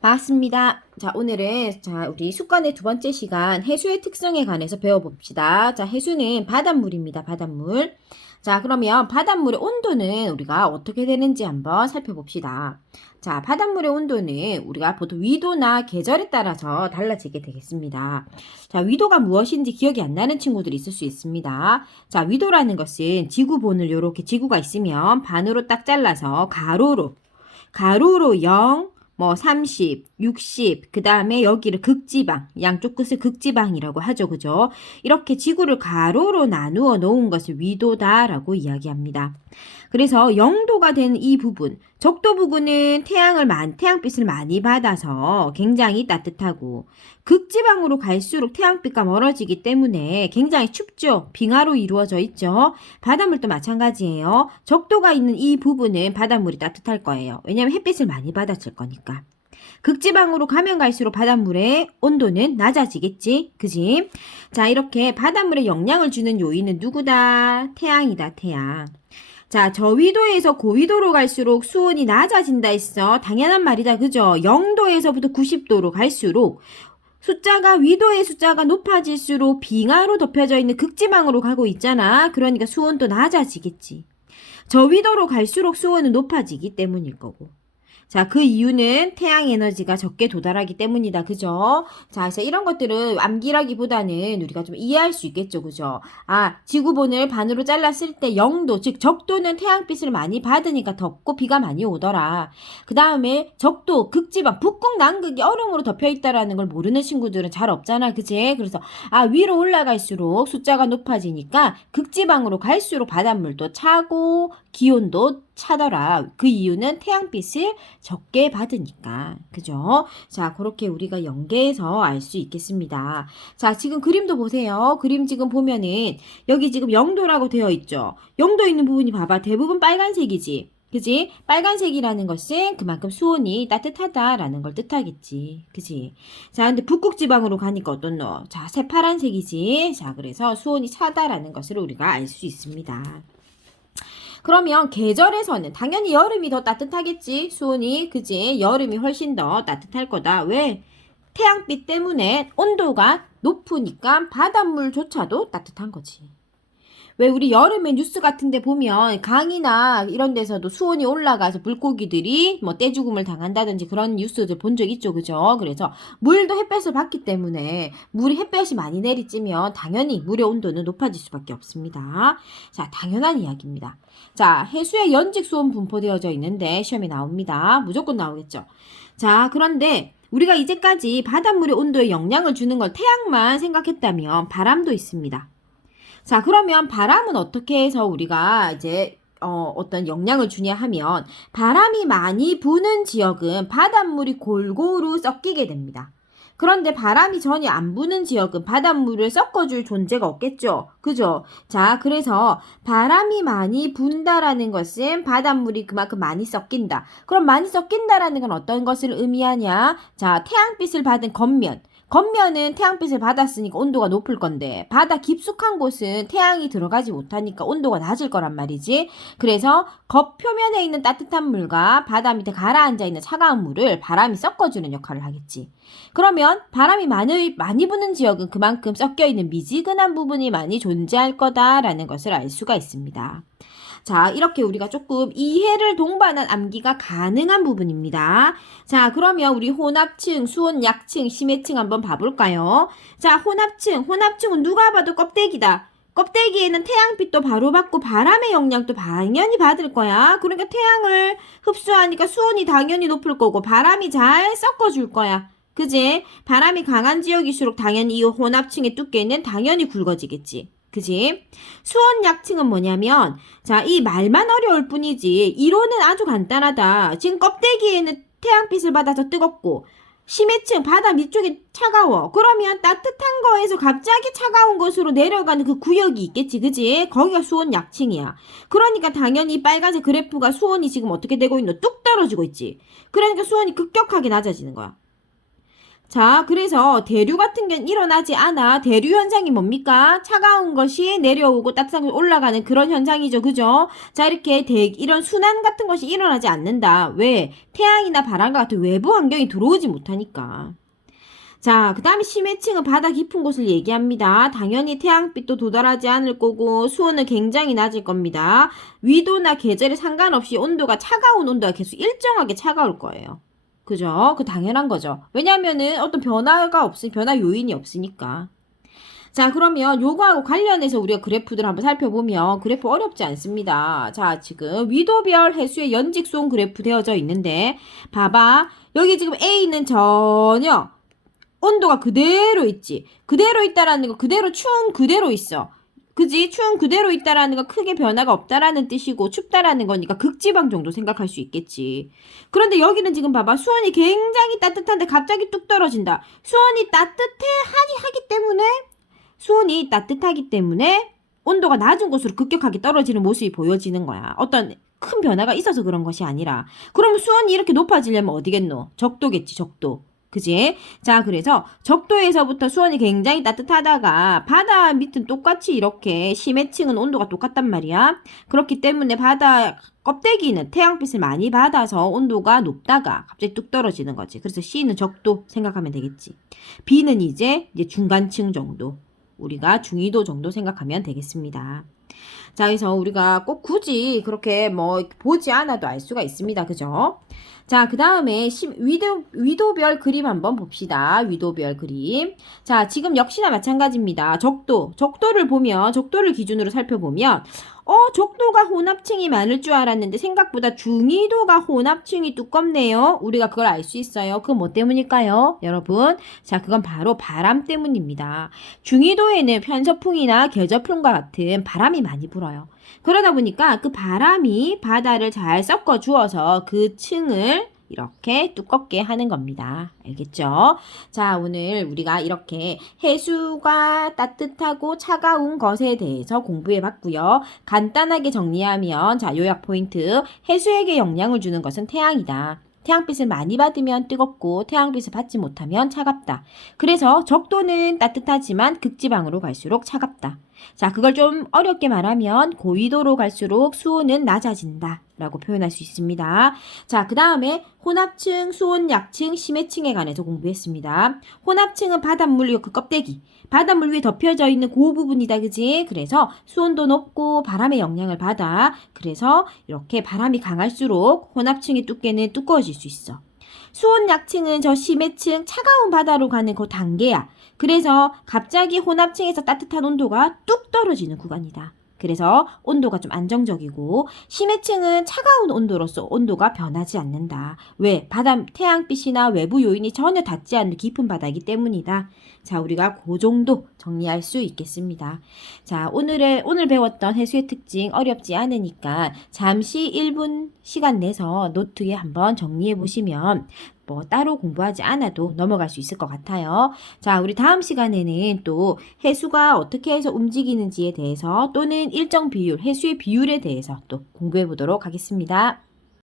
반갑습니다. 자, 오늘은 우리 습관의 두 번째 시간 해수의 특성에 관해서 배워봅시다. 자, 해수는 바닷물입니다. 바닷물. 자, 그러면 바닷물의 온도는 우리가 어떻게 되는지 한번 살펴봅시다. 자, 바닷물의 온도는 우리가 보통 위도나 계절에 따라서 달라지게 되겠습니다. 자, 위도가 무엇인지 기억이 안 나는 친구들이 있을 수 있습니다. 자, 위도라는 것은 지구본을 이렇게 지구가 있으면 반으로 딱 잘라서 가로로 0, 30, 60, 그 다음에 여기를 극지방, 양쪽 끝을 극지방이라고 하죠. 그죠? 이렇게 지구를 가로로 나누어 놓은 것을 위도다라고 이야기합니다. 그래서 0도가 된 이 부분, 적도 부분은 태양빛을 많이 받아서 굉장히 따뜻하고, 극지방으로 갈수록 태양빛과 멀어지기 때문에 굉장히 춥죠. 빙하로 이루어져 있죠. 바닷물도 마찬가지예요. 적도가 있는 이 부분은 바닷물이 따뜻할 거예요. 왜냐하면 햇빛을 많이 받았을 거니까. 극지방으로 가면 갈수록 바닷물의 온도는 낮아지겠지. 그지? 자, 이렇게 바닷물에 영향을 주는 요인은 누구다? 태양이다, 태양. 자, 저위도에서 고위도로 갈수록 수온이 낮아진다 했어. 당연한 말이다. 그죠? 0도에서부터 90도로 갈수록 위도의 숫자가 높아질수록 빙하로 덮여져 있는 극지방으로 가고 있잖아. 그러니까 수온도 낮아지겠지. 저위도로 갈수록 수온은 높아지기 때문일 거고. 자, 그 이유는 태양 에너지가 적게 도달하기 때문이다. 그죠? 자, 그래서 이런 것들은 암기라기보다는 우리가 좀 이해할 수 있겠죠. 그죠? 아, 지구본을 반으로 잘랐을 때 0도, 즉 적도는 태양빛을 많이 받으니까 덥고 비가 많이 오더라. 그 다음에 적도, 극지방, 북극, 남극이 얼음으로 덮여 있다라는 걸 모르는 친구들은 잘 없잖아. 그지? 그래서 위로 올라갈수록 숫자가 높아지니까 극지방으로 갈수록 바닷물도 차고 기온도 차더라. 그 이유는 태양빛을 적게 받으니까. 그죠? 자, 그렇게 우리가 연계해서 알 수 있겠습니다. 자, 지금 그림도 보세요. 그림 지금 보면은 여기 지금 0도라고 되어 있죠. 0도 있는 부분이 봐봐. 대부분 빨간색이지. 그지? 빨간색이라는 것은 그만큼 수온이 따뜻하다라는 걸 뜻하겠지. 그지? 자, 근데 북극 지방으로 가니까 어떻노? 자, 새파란색이지. 자, 그래서 수온이 차다라는 것을 우리가 알 수 있습니다. 그러면 계절에서는 당연히 여름이 더 따뜻하겠지. 수온이. 그지? 여름이 훨씬 더 따뜻할 거다. 왜? 태양빛 때문에 온도가 높으니까 바닷물조차도 따뜻한 거지. 왜 우리 여름에 뉴스 같은 데 보면 강이나 이런 데서도 수온이 올라가서 물고기들이 떼죽음을 당한다든지 그런 뉴스들 본 적 있죠. 그죠? 그래서 물도 햇볕을 받기 때문에 물이 햇볕이 많이 내리쬐면 당연히 물의 온도는 높아질 수밖에 없습니다. 자, 당연한 이야기입니다. 자, 해수에 연직 수온 분포되어져 있는데 시험에 나옵니다. 무조건 나오겠죠. 자, 그런데 우리가 이제까지 바닷물의 온도에 영향을 주는 걸 태양만 생각했다면 바람도 있습니다. 자, 그러면 바람은 어떻게 해서 우리가 이제 어떤 영향을 주냐 하면 바람이 많이 부는 지역은 바닷물이 골고루 섞이게 됩니다. 그런데 바람이 전혀 안 부는 지역은 바닷물을 섞어줄 존재가 없겠죠. 그죠? 자, 그래서 바람이 많이 분다라는 것은 바닷물이 그만큼 많이 섞인다. 그럼 많이 섞인다라는 건 어떤 것을 의미하냐? 자, 태양빛을 받은 겉면은 태양빛을 받았으니까 온도가 높을 건데 바다 깊숙한 곳은 태양이 들어가지 못하니까 온도가 낮을 거란 말이지. 그래서 겉표면에 있는 따뜻한 물과 바다 밑에 가라앉아 있는 차가운 물을 바람이 섞어주는 역할을 하겠지. 그러면 바람이 많이 부는 지역은 그만큼 섞여있는 미지근한 부분이 많이 존재할 거다라는 것을 알 수가 있습니다. 자, 이렇게 우리가 조금 이해를 동반한 암기가 가능한 부분입니다. 자, 그러면 우리 혼합층, 수온 약층, 심해층 한번 봐볼까요? 자, 혼합층은 누가 봐도 껍데기다. 껍데기에는 태양빛도 바로 받고 바람의 영향도 당연히 받을 거야. 그러니까 태양을 흡수하니까 수온이 당연히 높을 거고 바람이 잘 섞어줄 거야. 그지? 바람이 강한 지역일수록 당연히 이 혼합층의 두께는 당연히 굵어지겠지. 그지? 수온 약층은 뭐냐면, 자, 이 말만 어려울 뿐이지, 이론은 아주 간단하다. 지금 껍데기에는 태양빛을 받아서 뜨겁고, 심해층, 바다 밑쪽이 차가워. 그러면 따뜻한 거에서 갑자기 차가운 곳으로 내려가는 그 구역이 있겠지, 그지? 거기가 수온 약층이야. 그러니까 당연히 빨간색 그래프가 수온이 지금 어떻게 되고 있노? 뚝 떨어지고 있지. 그러니까 수온이 급격하게 낮아지는 거야. 자, 그래서 대류 같은 경우는 일어나지 않아. 대류 현상이 뭡니까? 차가운 것이 내려오고 따뜻한 것이 올라가는 그런 현상이죠. 그죠? 자, 이렇게 이런 순환 같은 것이 일어나지 않는다. 왜? 태양이나 바람과 같은 외부 환경이 들어오지 못하니까. 자, 그 다음에 심해층은 바다 깊은 곳을 얘기합니다. 당연히 태양빛도 도달하지 않을 거고 수온은 굉장히 낮을 겁니다. 위도나 계절에 상관없이 차가운 온도가 계속 일정하게 차가울 거예요. 그죠? 그 당연한 거죠. 왜냐면은 어떤 변화 요인이 없으니까. 자, 그러면 요거하고 관련해서 우리가 그래프들 한번 살펴보면 그래프 어렵지 않습니다. 자, 지금 위도별 해수의 연직 수온 그래프 되어져 있는데 봐봐. 여기 지금 A는 전혀 온도가 그대로 있지. 그대로 있다라는 거 그대로 추운 그대로 있어. 그지? 추운 그대로 있다라는 거 크게 변화가 없다라는 뜻이고 춥다라는 거니까 극지방 정도 생각할 수 있겠지. 그런데 여기는 지금 봐봐. 수온이 굉장히 따뜻한데 갑자기 뚝 떨어진다. 수온이 따뜻하기 때문에 온도가 낮은 곳으로 급격하게 떨어지는 모습이 보여지는 거야. 어떤 큰 변화가 있어서 그런 것이 아니라. 그러면 수온이 이렇게 높아지려면 어디겠노? 적도겠지, 적도. 그지? 자, 그래서 적도에서부터 수온이 굉장히 따뜻하다가 바다 밑은 똑같이 이렇게 심해층은 온도가 똑같단 말이야. 그렇기 때문에 바다 껍데기는 태양빛을 많이 받아서 온도가 높다가 갑자기 뚝 떨어지는 거지. 그래서 C는 적도 생각하면 되겠지. B는 이제 중간층 정도. 우리가 중위도 정도 생각하면 되겠습니다. 자, 그래서 우리가 꼭 굳이 그렇게 보지 않아도 알 수가 있습니다. 그죠? 자, 그 다음에 위도별 그림 한번 봅시다. 위도별 그림. 자, 지금 역시나 마찬가지입니다. 적도를 기준으로 살펴보면, 적도가 혼합층이 많을 줄 알았는데 생각보다 중위도가 혼합층이 두껍네요. 우리가 그걸 알 수 있어요. 그건 뭐 때문일까요? 여러분. 자, 그건 바로 바람 때문입니다. 중위도에는 편서풍이나 계저풍과 같은 바람이 많이 불어요. 그러다 보니까 그 바람이 바다를 잘 섞어 주어서 그 층을 이렇게 두껍게 하는 겁니다. 알겠죠? 자, 오늘 우리가 이렇게 해수가 따뜻하고 차가운 것에 대해서 공부해 봤고요. 간단하게 정리하면, 자, 요약 포인트. 해수에게 영향을 주는 것은 태양이다. 태양빛을 많이 받으면 뜨겁고 태양빛을 받지 못하면 차갑다. 그래서 적도는 따뜻하지만 극지방으로 갈수록 차갑다. 자, 그걸 좀 어렵게 말하면 고위도로 갈수록 수온은 낮아진다 라고 표현할 수 있습니다. 자, 그 다음에 혼합층, 수온 약층, 심해층에 관해서 공부했습니다. 혼합층은 바닷물 그 껍데기, 바닷물 위에 덮여져 있는 그 부분이다. 그지? 그래서 수온도 높고 바람의 영향을 받아. 그래서 이렇게 바람이 강할수록 혼합층의 두께는 두꺼워질 수 있어. 수온 약층은 저 심해층, 차가운 바다로 가는 그 단계야. 그래서 갑자기 혼합층에서 따뜻한 온도가 뚝 떨어지는 구간이다. 그래서 온도가 좀 안정적이고 심해층은 차가운 온도로서 온도가 변하지 않는다. 왜? 태양빛이나 외부 요인이 전혀 닿지 않는 깊은 바다이기 때문이다. 자, 우리가 그 정도 정리할 수 있겠습니다. 자, 오늘 배웠던 해수의 특징 어렵지 않으니까 잠시 1분 시간 내서 노트에 한번 정리해 보시면 따로 공부하지 않아도 넘어갈 수 있을 것 같아요. 자, 우리 다음 시간에는 또 해수가 어떻게 해서 움직이는지에 대해서 또는 일정 비율, 해수의 비율에 대해서 또 공부해 보도록 하겠습니다.